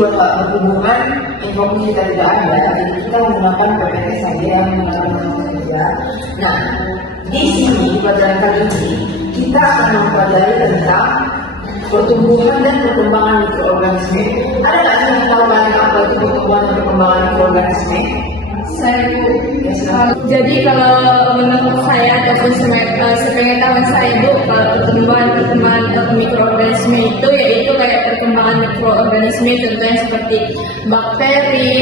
buat pertumbuhan informasi kita tidak ada, jadi kita menggunakan PPT saja yang menggunakan saja. Nah, di sini pelajaran kali ini kita akan mempelajari tentang pertumbuhan dan perkembangan mikroorganisme. Ada nggak sih yang tahu banyak apa itu pertumbuhan dan perkembangan mikroorganisme? Saya jadi kalau menurut saya ataupun sepengetahuan saya Bu, perkembangan mikroorganisme itu yaitu kayak perkembangan mikroorganisme contohnya seperti bakteri,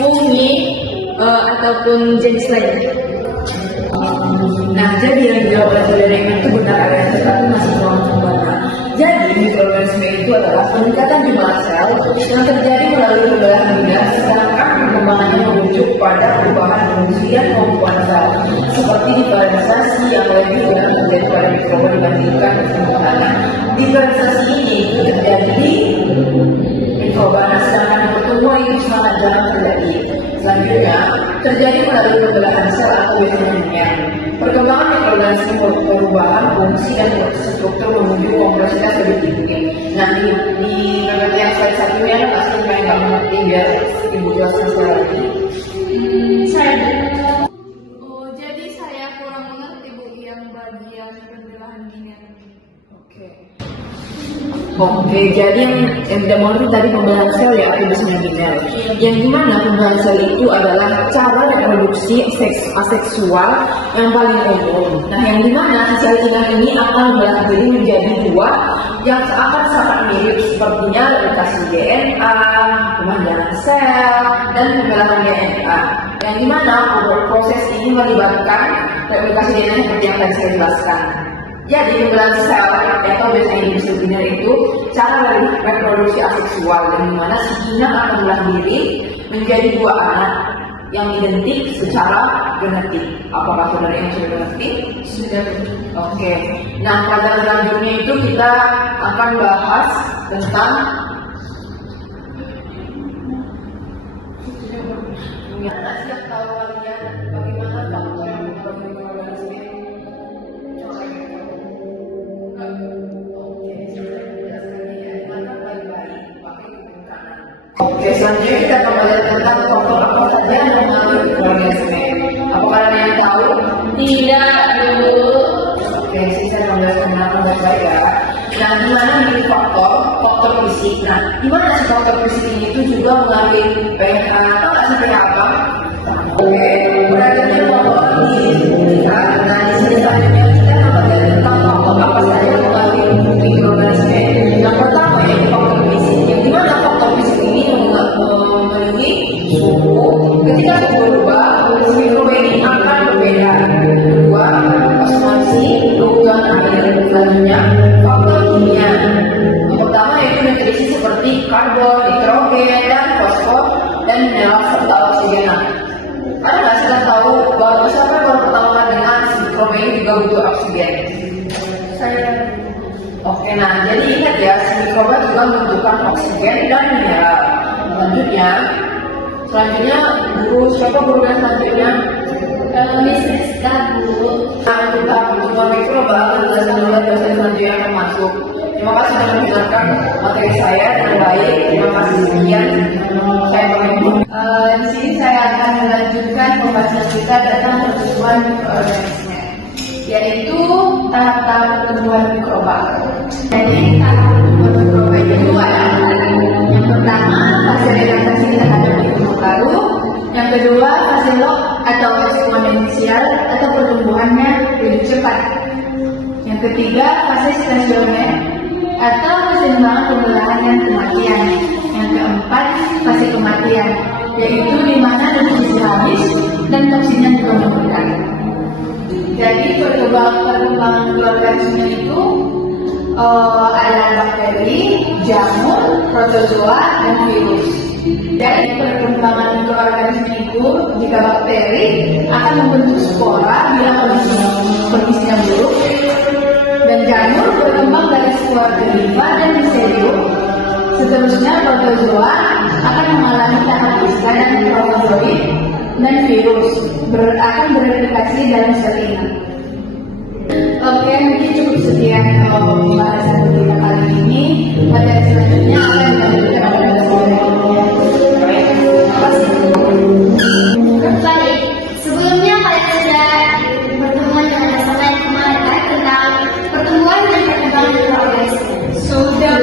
fungi ataupun jenis lain. Nah, jadi yang dijawab oleh saudara itu benar adanya, tetapi masih kurang sempurna. Jadi mikroorganisme itu adalah peningkatan jumlah sel yang terjadi melalui pembelahan linear, sedangkan perkembangannya merujuk pada perubahan fungsi dan kemampuan sel, seperti diferensiasi yang lebih mudah terjadi pada mikroba dibandingkan perkembangan. Diferensiasi ini terjadi di mikroba, sedangkan pertumbuhan itu sangat jarang terjadi. Selanjutnya, terjadi melalui pembelahan sel atau biasanya. Perkembangan mikroorganisme perubahan fungsi dan struktur menuju kompleksitas lebih tinggi. Nah, di pengertian slide satunya ada pasti yang nggak mengerti biar Ibu jelaskan sekali lagi. Jadi saya kurang mengerti Bu yang bagian pembelahan linear. Oke, jadi yang tidak mengerti tadi pembelahan sel ya atau biasanya linear. Yang dimana pembelahan sel itu adalah cara reproduksi aseksual yang paling umum. Nah, yang dimana sel inang ini akan membelah diri menjadi dua yang seakan-akan mirip, sepertinya replikasi DNA, pemanjangan sel, dan pembelahan DNA. Yang dimana proses ini melibatkan replikasi DNA seperti yang tadi saya jelaskan. Jadi pembelahan sel atau biasanya disebut linear itu cara reproduksi aseksual, yang dimana si inang akan membelah diri menjadi dua anak yang identik secara genetik. Apakah saudara yang sudah mengerti? Sudah. Oke. Nah, pada selanjutnya itu kita akan bahas tentang siap tahu kalian bagaimana faktor yang mempengaruhi mikroorganisme? Oke, selanjutnya kita akan melihat tentang faktor apa saja yang mempengaruhi mikroorganisme. Apakah ada yang tahu? Tidak Bu. Oke, saya menjelaskan dengan baik ya. Nah, gimana nih faktor fisik? Nah, gimana sih faktor fisik ini itu juga mengambil pH? Atau nggak sih pH apa? Oke, berarti bahwa nah di sini selanjutnya kita akan melihat tentang faktor apa saja yang mengambil mikroorganisme. Yang pertama yaitu faktor fisik. Yang dimana faktor fisik ini memenuhi suhu. Ketika suhu berubah, mikroba ini akan berbeda. Kedua, osmosis, logam air. Selanjutnya, faktor kimia. Yang pertama yaitu nutrisi seperti karbon, nitrogen, dan fosfor, dan mineral serta oksigen. Ada nggak sih yang tahu bahwa siapa yang baru pertama kali dengan si mikroba ini juga butuh oksigen? Saya. Oke, nah jadi ingat ya, si mikroba juga membutuhkan oksigen dan mineral. Selanjutnya, guru siapa guru yang selanjutnya? Miss Rizka Bu. Nah, kita mencoba mikroba akan menjelaskan dulu dosen selanjutnya akan masuk. Terima kasih sudah mendengarkan materi saya dengan baik. Terima kasih sekian. Saya pamit. Di sini saya akan melanjutkan pembahasan kita tentang pertumbuhan mikroorganisme, yaitu tahap-tahap pertumbuhan mikroba. Jadi tahap pertumbuhan mikroba itu adalah yang pertama fase adaptasi terhadap mikroba baru, yang kedua fase log atau eksponensial atau pertumbuhannya lebih cepat, yang ketiga fase stasioner atau keseimbangan pembelahan dan kematian, yang keempat fase kematian, yaitu di mana nutrisi habis dan toksinnya juga menurun. Jadi perkembangan mikroorganisme itu ada bakteri, jamur, protozoa, dan virus. Dari perkembangan mikroorganisme itu, jika bakteri akan membentuk spora bila kondisinya buruk, dan jamur berkembang dari spora ke limfa dan miselium. Seterusnya protozoa akan mengalami tahap bisa dan protozoid, dan virus akan bereplikasi dalam sel inang. Oke, mungkin cukup sekian pembahasan kita kali ini. Pada selanjutnya akan dilanjutkan oleh Baik, sebelumnya kalian sudah bertemu dengan sama yang kemarin kan, tentang pertumbuhan dan perkembangan mikroorganisme. Sudah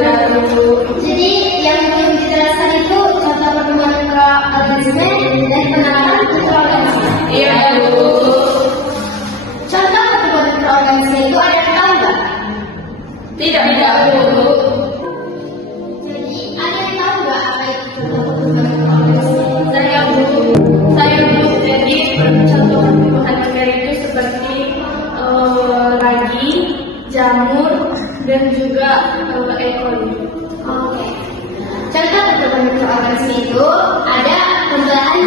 Bu. Jadi yang belum dijelaskan itu contoh pertumbuhan mikroorganisme dan penanaman mikroorganisme. Iya Bu. Contoh pertumbuhan mikroorganisme itu ada yang tahu nggak? Tidak Bu. Jadi ada yang tahu nggak apa itu contoh pertumbuhan mikroorganisme? Saya Bu. Jadi contoh pertumbuhan mikro itu seperti ragi, jamur, dan juga E. coli. Oke. Contoh pertumbuhan mikroorganisme itu ada pembelahan